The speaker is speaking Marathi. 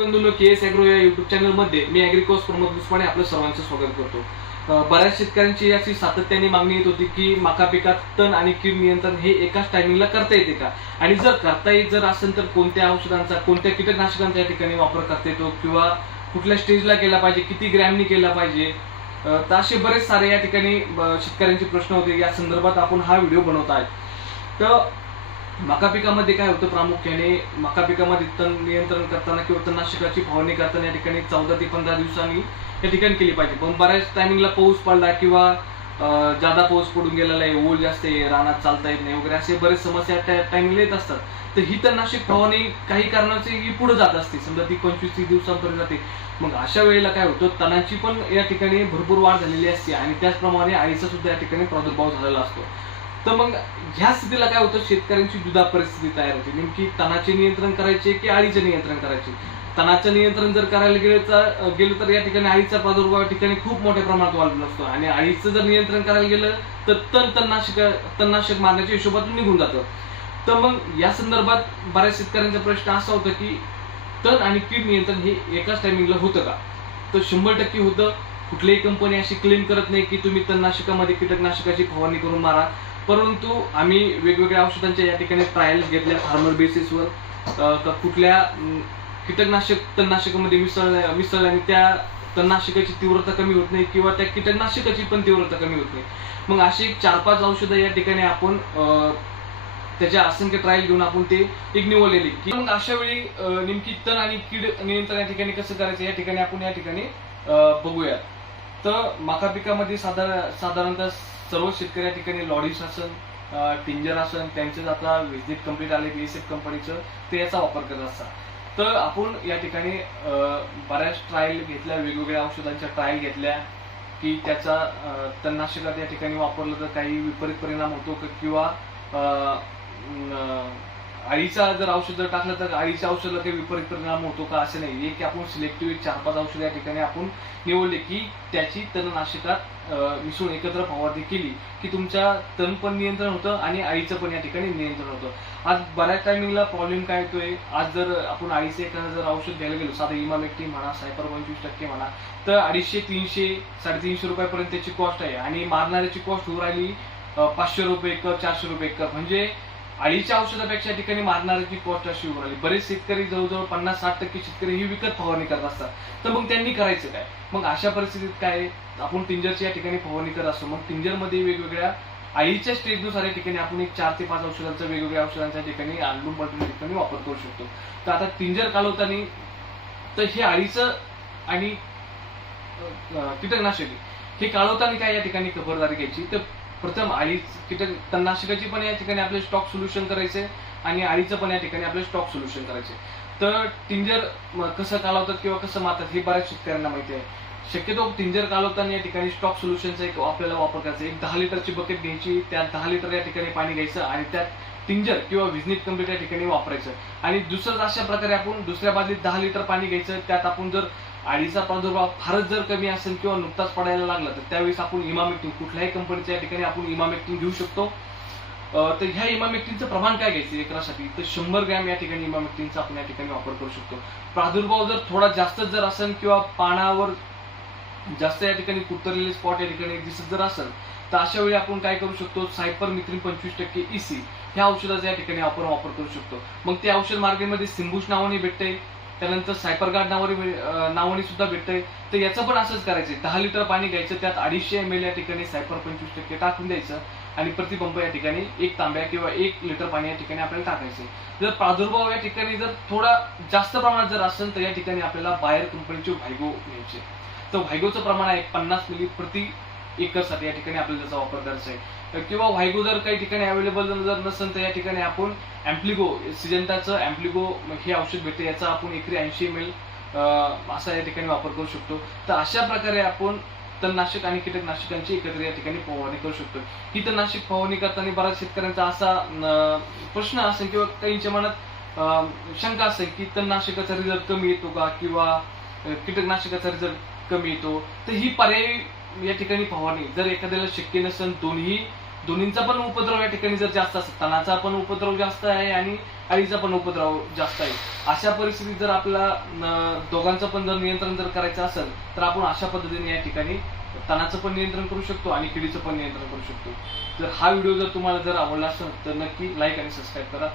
बंधूंनो के एस अॅग्रो या युट्यूब चॅनलमध्ये मी अॅग्रिकोस प्रमोद दुसमाने आपलं सर्वांचं स्वागत करतो. बऱ्याच शेतकऱ्यांची अशी सातत्याने मागणी येत होती की मका पिकात तण आणि कीड नियंत्रण हे एकाच टायमिंगला करता येते का? आणि जर करता येत जर असेल तर कोणत्या औषधांचा कोणत्या कीटकनाशकांचा या ठिकाणी वापर करता येतो? किंवा कुठल्या स्टेजला केला पाहिजे? किती ग्रॅमनी केला पाहिजे? तर असे बरेच सारे या ठिकाणी शेतकऱ्यांचे प्रश्न होते. या संदर्भात आपण हा व्हिडिओ बनवत आहे. तर मका पिकामध्ये काय होतं प्रामुख्याने? मका पिकामध्ये तण नियंत्रण करताना किंवा तणनाशकाची फवारणी करताना या ठिकाणी चौदा ते पंधरा दिवसांनी या ठिकाणी केली पाहिजे. पण बऱ्याच टायमिंगला पाऊस पडला किंवा जादा पाऊस पडून गेलेला आहे ओल जास्त आहे रानात चालता येत नाही वगैरे असे बरेच समस्या त्या टायमिंगला येत असतात. तर ही तणनाशक फवारणी काही कारणाचे ही पुढे जात असते. समजा ती पंचवीस तीस दिवसांपर्यंत जाते. मग अशा वेळेला काय होतं? तणाची पण या ठिकाणी भरपूर वाढ झालेली असते आणि त्याचप्रमाणे आईचा सुद्धा या ठिकाणी प्रादुर्भाव झालेला असतो. तर मग ह्या स्थितीला काय होतं? शेतकऱ्यांची दुधा परिस्थिती तयार होते. नेमकी तणाचे नियंत्रण करायचे की आळीचे नियंत्रण करायचे? तणाचं नियंत्रण जर करायला गेलं तर गेलं तर या ठिकाणी आळीचा प्रादुर्भाव ठिकाणी खूप मोठ्या प्रमाणात वाढून असतो आणि आळीचं जर नियंत्रण करायला गेलं तर तण तणनाशक तणनाशक मारण्याच्या हिशोबातून निघून जातं. तर मग या संदर्भात बऱ्याच शेतकऱ्यांचा प्रश्न असा होता की तण आणि कीड नियंत्रण हे एकाच टायमिंगला होतं का? तर शंभर टक्के होतं. कुठलीही कंपनी अशी क्लेम करत नाही की तुम्ही तणनाशकामध्ये कीटकनाशकाची फवारणी करून मारा. परंतु आम्ही वेगवेगळ्या औषधांच्या या ठिकाणी ट्रायल्स घेतल्या फार्मर बेसिसवर तर कुठल्या कीटकनाशक तणनाशकामध्ये मिसळल्या मिसळल्याने त्या तणनाशकाची तीव्रता कमी होत नाही किंवा त्या कीटकनाशकाची पण तीव्रता कमी होत नाही. मग अशी एक चार पाच औषधं या ठिकाणी आपण त्याच्या असंख्य ट्रायल घेऊन आपण ते एक निवडलेली. की मग अशा वेळी नेमकी तण आणि कीड नियंत्रण या ठिकाणी कसं करायचं या ठिकाणी आपण या ठिकाणी बघूयात. बघूया तर मका पिकामध्ये साधारण साधारणतः सर्व शेतकऱ्या ठिकाणी लॉडीस असन टिंजर असन त्यांचेच आता विजिट कंप्लीट आले बी एस एफ कंपनीचं ते याचा वापर करत असतात. तर आपण या ठिकाणी बऱ्याच ट्रायल घेतल्या वेगवेगळ्या औषधांच्या ट्रायल घेतल्या की त्याचा तणनाशकात या ठिकाणी वापरलं तर काही विपरीत परिणाम होतो का? किंवा आईचा आळीचा जर औषध जर टाकलं तर आळीच्या औषधाला काही विपरीत परिणाम होतो का? असे नाही. एक आपण सिलेक्टिव्ह चार पाच औषध या ठिकाणी आपण निवडले की त्याची तणनाशकात मिसळून एकत्र फवारणी केली की तुमच्या तण पण नियंत्रण होतं आणि आईचं पण या ठिकाणी नियंत्रण होतं. आज बऱ्याच टायमिंगला प्रॉब्लेम काय येतोय? आज जर आपण आळीचं एखादं जर औषध घ्यायला गेलो साधं इमामेक्टी म्हणा सायपर पंचवीस टक्के म्हणा तर अडीचशे तीनशे साडेतीनशे रुपयापर्यंत त्याची कॉस्ट आहे आणि मारणाऱ्याची कॉस्ट होऊ राहिली पाचशे रुपये एकर चारशे रुपये एकर म्हणजे अळीच्या औषधापेक्षा ठिकाणी मारणाऱ्याची कॉस्ट अशी उरली राहिली बरेच शेतकरी जवळजवळ पन्नास साठ टक्के शेतकरी ही विकत फवारणी करत असतात. तर मग त्यांनी करायचं काय? मग अशा परिस्थितीत काय आपण टिंजरची या ठिकाणी फवारणी करत असतो. मग टिंजरमध्ये वेगवेगळ्या आईच्या स्टेजनुसार या ठिकाणी आपण एक चार ते पाच औषधांचा वेगवेगळ्या औषधांच्या ठिकाणी आणून पडून ठिकाणी वापर करू शकतो. तर आता टिंजर कालवताना तर हे आळीचं आणि कीटकनाशक हे काळवताना काय या ठिकाणी खबरदारी घ्यायची? तर प्रथम आळी कीटक तणनाशकाची पण या ठिकाणी आपले स्टॉक सोल्युशन करायचे आणि आळीचं पण या ठिकाणी आपले स्टॉक सोल्युशन करायचे. तर टिंजर कसं कालवतात किंवा कसं मारतात हे बऱ्याच शेतकऱ्यांना माहिती आहे. शक्यतो टिंजर कालवताना या ठिकाणी स्टॉक सोल्युशनचा एक आपल्याला वापर करायचा. एक दहा लिटरची बकेट घ्यायची त्यात दहा लिटर या ठिकाणी पाणी घ्यायचं आणि त्यात टिंजर किंवा विजनिक कंप्लीट या ठिकाणी वापरायचं. आणि दुसरं अशा प्रकारे आपण दुसऱ्या बाजूला दहा लिटर पाणी घ्यायचं. त्यात आपण जर आळीचा प्रादुर्भाव फारच जर कमी असेल किंवा नुकताच पडायला लागला तर त्यावेळेस आपण इमामेक्टिन कुठल्याही कंपनीच्या या ठिकाणी आपण इमामेक्टिन घेऊ शकतो. तर ह्या इमामेक्टिनचं प्रमाण काय घ्यायचं एकरासाठी? तर शंभर ग्रॅम या ठिकाणी इमामेक्टिनचा आपण या ठिकाणी वापर करू शकतो. प्रादुर्भाव जर थोडा जास्त जर असेल किंवा पानावर जास्त या ठिकाणी कुतरलेले स्पॉट या ठिकाणी दिसत जर असेल तर अशा वेळी आपण काय करू शकतो? सायपर मित्रिन पंचवीस टक्के इसी ह्या औषधाचा या ठिकाणी आपण वापर करू शकतो. मग ते औषध मार्केटमध्ये सिंबूश नावाने भेटते त्यानंतर सायपर गार्ड नावाने नावाने सुद्धा भेटतंय. तर याचं पण असंच करायचं. दहा लिटर पाणी घ्यायचं त्यात अडीचशे एम एल या ठिकाणी सायपर पंचवीस टक्के टाकून द्यायचं आणि प्रतिपंप या ठिकाणी एक तांब्या किंवा एक लिटर पाणी या ठिकाणी आपल्याला टाकायचं जर प्रादुर्भाव या ठिकाणी जर थोडा जास्त प्रमाणात जर असेल तर या ठिकाणी आपल्याला बाहेर कंपनीचे व्हायगो घ्यायचे तर व्हायगोचं प्रमाण आहे पन्नास मिली प्रति एकरसाठी या ठिकाणी आपल्याला त्याचा वापर करायचा आहे. किंवा व्हायगो जर काही ठिकाणी अवेलेबल जर नसेल तर या ठिकाणी आपण अँप्लिगो सिजंटाचं अँप्लिगो हे औषध भेटते. याचा आपण एकरी ऐंशी एम एल असा या ठिकाणी वापर करू शकतो. तर अशा प्रकारे आपण तणनाशक आणि कीटकनाशकांची एकत्र या ठिकाणी फवारणी करू शकतो. ही तणनाशक फवारणी करताना बऱ्याच शेतकऱ्यांचा असा प्रश्न असेल किंवा काहींच्या मनात शंका असेल की तणनाशकाचा रिझल्ट कमी येतो का? किंवा कीटकनाशकाचा रिझल्ट कमी येतो. तर ही पर्यायी या ठिकाणी फवारणी जर एखाद्याला शक्य नसेल दोन्ही दोन्हींचा पण उपद्रव या ठिकाणी जर जास्त असेल तणाचा पण उपद्रव जास्त आहे आणि अळीचा पण उपद्रव जास्त आहे. अशा परिस्थितीत जर आपला दोघांचं पण जर नियंत्रण जर करायचं असेल तर आपण अशा पद्धतीने या ठिकाणी तणाचं पण नियंत्रण करू शकतो आणि किडीचं पण नियंत्रण करू शकतो. जर हा व्हिडिओ जर तुम्हाला जर आवडला असेल तर नक्की लाईक आणि सबस्क्राईब करा.